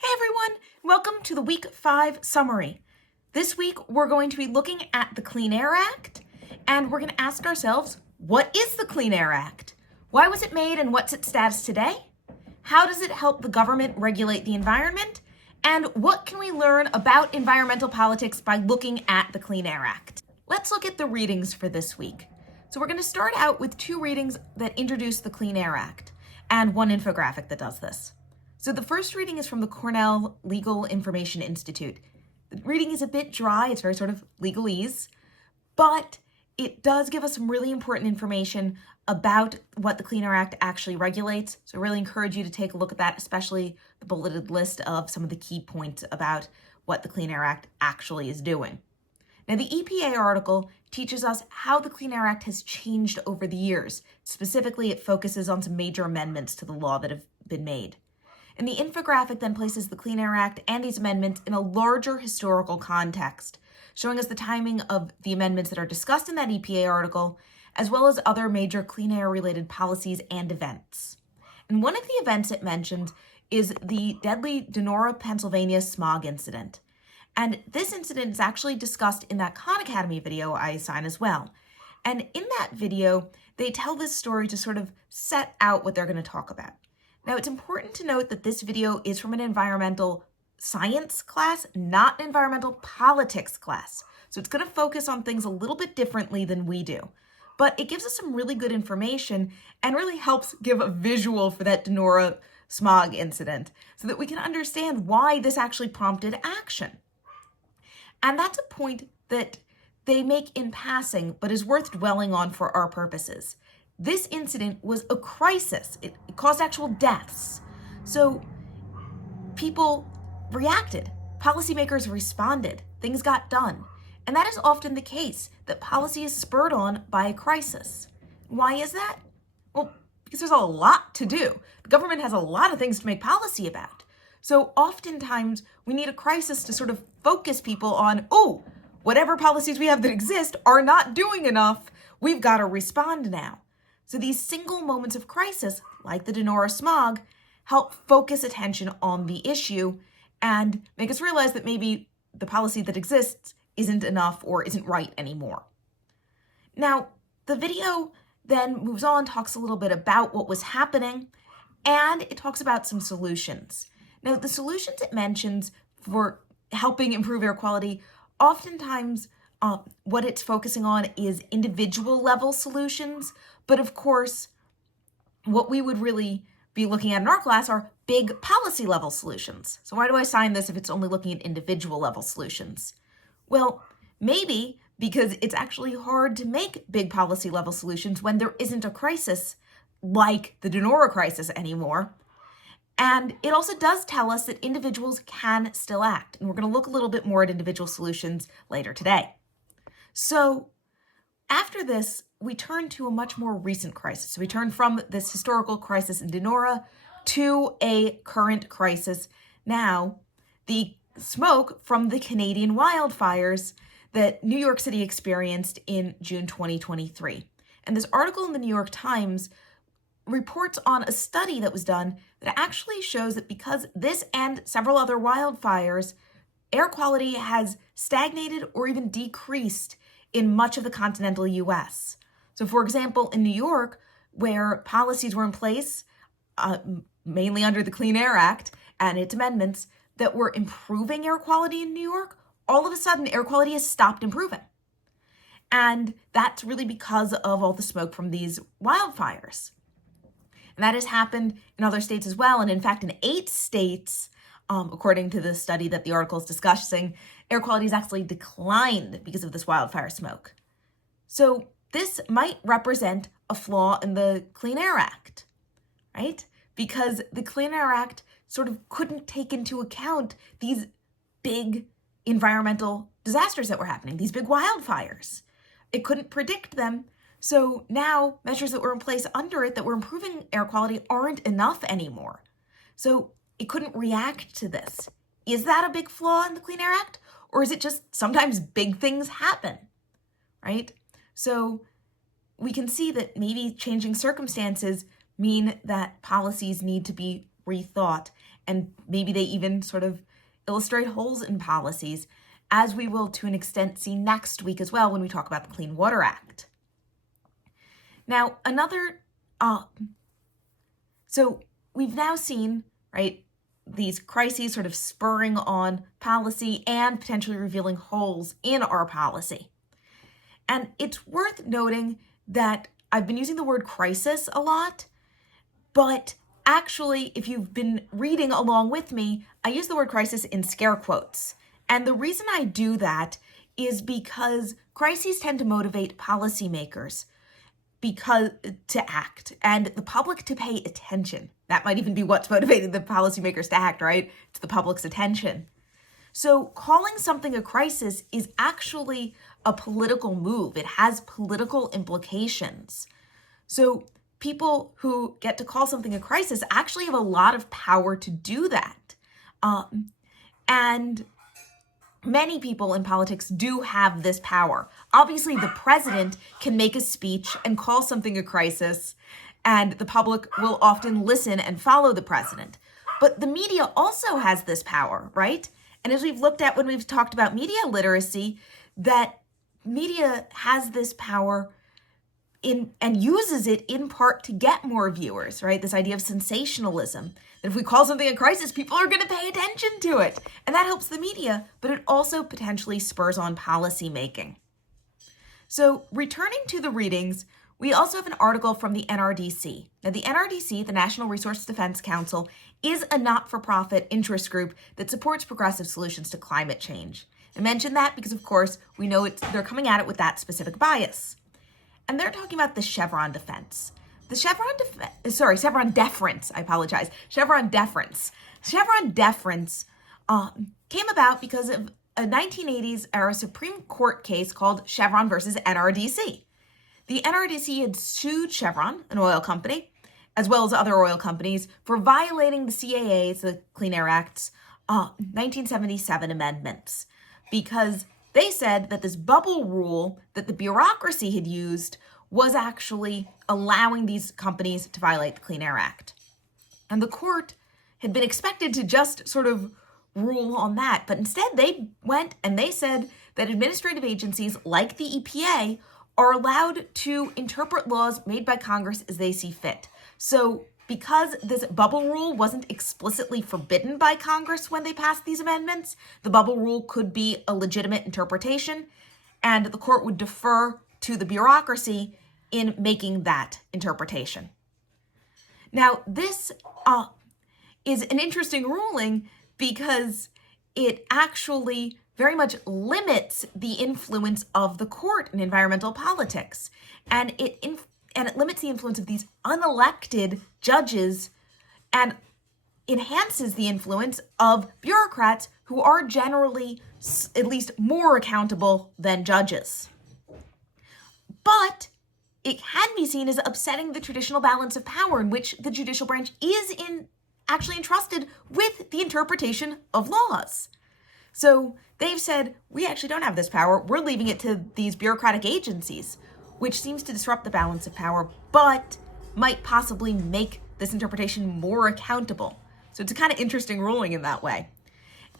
Hey everyone, welcome to the Week 5 summary. This week we're going to be looking at the Clean Air Act, and we're going to ask ourselves, what is the Clean Air Act? Why was it made and what's its status today? How does it help the government regulate the environment? And what can we learn about environmental politics by looking at the Clean Air Act? Let's look at the readings for this week. So we're going to start out with two readings that introduce the Clean Air Act and one infographic that does this. So the first reading is from the Cornell Legal Information Institute. The reading is a bit dry, it's very sort of legalese, but it does give us some really important information about what the Clean Air Act actually regulates. So I really encourage you to take a look at that, especially the bulleted list of some of the key points about what the Clean Air Act actually is doing. Now, the EPA article teaches us how the Clean Air Act has changed over the years. Specifically, it focuses on some major amendments to the law that have been made. And the infographic then places the Clean Air Act and these amendments in a larger historical context, showing us the timing of the amendments that are discussed in that EPA article, as well as other major clean air-related policies and events. And one of the events it mentions is the deadly Donora, Pennsylvania smog incident. And this incident is actually discussed in that Khan Academy video I assign as well. And in that video, they tell this story to sort of set out what they're going to talk about. Now, it's important to note that this video is from an environmental science class, not an environmental politics class. So it's going to focus on things a little bit differently than we do. But it gives us some really good information and really helps give a visual for that Donora smog incident so that we can understand why this actually prompted action. And that's a point that they make in passing, but is worth dwelling on for our purposes. This incident was a crisis. It caused actual deaths. So people reacted. Policymakers responded. Things got done. And that is often the case, that policy is spurred on by a crisis. Why is that? Well, because there's a lot to do. The government has a lot of things to make policy about. So oftentimes we need a crisis to sort of focus people on, whatever policies we have that exist are not doing enough. We've got to respond now. So these single moments of crisis, like the Donora smog, help focus attention on the issue and make us realize that maybe the policy that exists isn't enough or isn't right anymore. Now, the video then moves on, talks a little bit about what was happening, and it talks about some solutions. Now, the solutions it mentions for helping improve air quality, oftentimes what it's focusing on is individual level solutions. But of course, what we would really be looking at in our class are big policy level solutions. So why do I assign this if it's only looking at individual level solutions? Well, maybe because it's actually hard to make big policy level solutions when there isn't a crisis like the Donora crisis anymore. And it also does tell us that individuals can still act. And we're going to look a little bit more at individual solutions later today. So after this, we turn to a much more recent crisis. So we turn from this historical crisis in Donora to a current crisis. Now, the smoke from the Canadian wildfires that New York City experienced in June 2023. And this article in the New York Times reports on a study that was done that actually shows that because this and several other wildfires, air quality has stagnated or even decreased in much of the continental US. So for example, in New York, where policies were in place, mainly under the Clean Air Act and its amendments, that were improving air quality in New York, all of a sudden air quality has stopped improving. And that's really because of all the smoke from these wildfires. And that has happened in other states as well. And in fact, in 8 states, according to the study that the article is discussing, air quality has actually declined because of this wildfire smoke. So this might represent a flaw in the Clean Air Act, right? Because the Clean Air Act sort of couldn't take into account these big environmental disasters that were happening, these big wildfires. It couldn't predict them. So now measures that were in place under it that were improving air quality aren't enough anymore. So it couldn't react to this. Is that a big flaw in the Clean Air Act? Or is it just sometimes big things happen, right? So we can see that maybe changing circumstances mean that policies need to be rethought, and maybe they even sort of illustrate holes in policies, as we will to an extent see next week as well when we talk about the Clean Water Act. Now, so we've now seen, right, these crises sort of spurring on policy and potentially revealing holes in our policy. And it's worth noting that I've been using the word crisis a lot, but actually, if you've been reading along with me, I use the word crisis in scare quotes. And the reason I do that is because crises tend to motivate policymakers to act and the public to pay attention. That might even be what's motivating the policymakers to act, right? It's the public's attention. So calling something a crisis is actually a political move. It has political implications. So people who get to call something a crisis actually have a lot of power to do that. And many people in politics do have this power. Obviously, the president can make a speech and call something a crisis, and the public will often listen and follow the president. But the media also has this power, right? And as we've looked at when we've talked about media literacy, that media has this power and uses it in part to get more viewers, right? This idea of sensationalism, that if we call something a crisis, people are going to pay attention to it. And that helps the media, but it also potentially spurs on policy making. So returning to the readings, we also have an article from the NRDC. Now, the NRDC, the National Resource Defense Council, is a not-for-profit interest group that supports progressive solutions to climate change. I mention that because, of course, we know they're coming at it with that specific bias. And they're talking about the Chevron defense. The Chevron deference, I apologize. Chevron deference. Chevron deference came about because of a 1980s era Supreme Court case called Chevron versus NRDC. The NRDC had sued Chevron, an oil company, as well as other oil companies, for violating the CAA's, the Clean Air Act's 1977 amendments, because they said that this bubble rule that the bureaucracy had used was actually allowing these companies to violate the Clean Air Act. And the court had been expected to just sort of rule on that, but instead they went and they said that administrative agencies like the EPA are allowed to interpret laws made by Congress as they see fit. So because this bubble rule wasn't explicitly forbidden by Congress when they passed these amendments, the bubble rule could be a legitimate interpretation, and the court would defer to the bureaucracy in making that interpretation. Now, this is an interesting ruling because it actually very much limits the influence of the court in environmental politics, and it limits the influence of these unelected judges and enhances the influence of bureaucrats who are generally at least more accountable than judges. But it can be seen as upsetting the traditional balance of power in which the judicial branch is actually entrusted with the interpretation of laws. So they've said, we actually don't have this power. We're leaving it to these bureaucratic agencies, which seems to disrupt the balance of power, but might possibly make this interpretation more accountable. So it's a kind of interesting ruling in that way.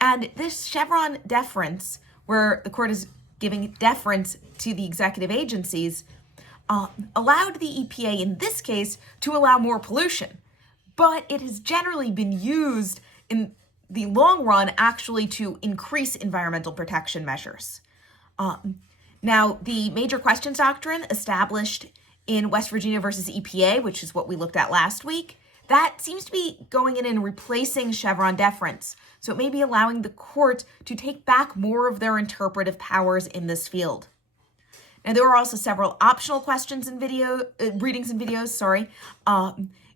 And this Chevron deference, where the court is giving deference to the executive agencies, allowed the EPA in this case to allow more pollution. But it has generally been used in the long run actually to increase environmental protection measures. Now, the major questions doctrine established in West Virginia versus EPA, which is what we looked at last week, that seems to be going in and replacing Chevron deference. So it may be allowing the court to take back more of their interpretive powers in this field. Now, there are also several optional questions in readings and videos,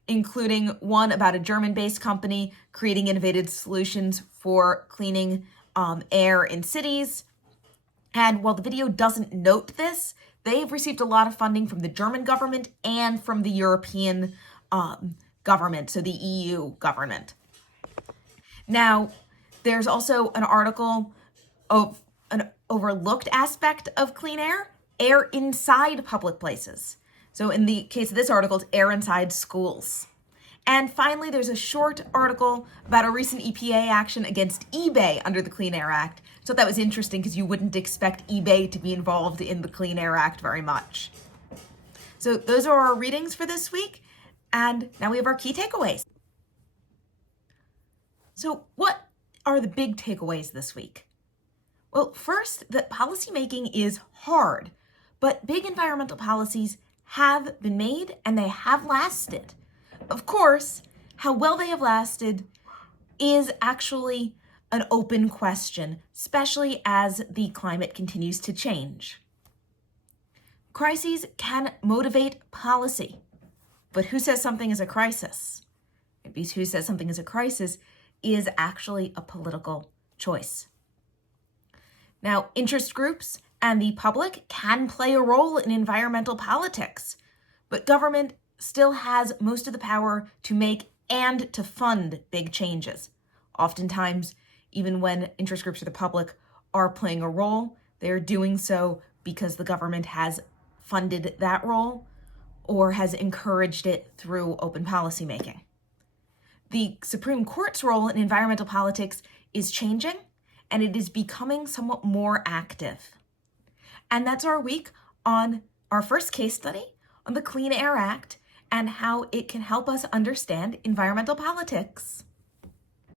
including one about a German-based company creating innovative solutions for cleaning air in cities. And while the video doesn't note this, they've received a lot of funding from the German government and from the European government, so the EU government. Now, there's also an article of an overlooked aspect of clean air inside public places. So in the case of this article, it's air inside schools. And finally, there's a short article about a recent EPA action against eBay under the Clean Air Act. So that was interesting because you wouldn't expect eBay to be involved in the Clean Air Act very much. So those are our readings for this week. And now we have our key takeaways. So what are the big takeaways this week? Well, first, that policymaking is hard, but big environmental policies have been made and they have lasted. Of course, how well they have lasted is actually an open question, especially as the climate continues to change. Crises can motivate policy, but who says something is a crisis? Maybe who says something is a crisis is actually a political choice. Now, interest groups and the public can play a role in environmental politics, but government still has most of the power to make and to fund big changes. Oftentimes, even when interest groups or the public are playing a role, they are doing so because the government has funded that role or has encouraged it through open policymaking. The Supreme Court's role in environmental politics is changing, and it is becoming somewhat more active. And that's our week on our first case study on the Clean Air Act and how it can help us understand environmental politics.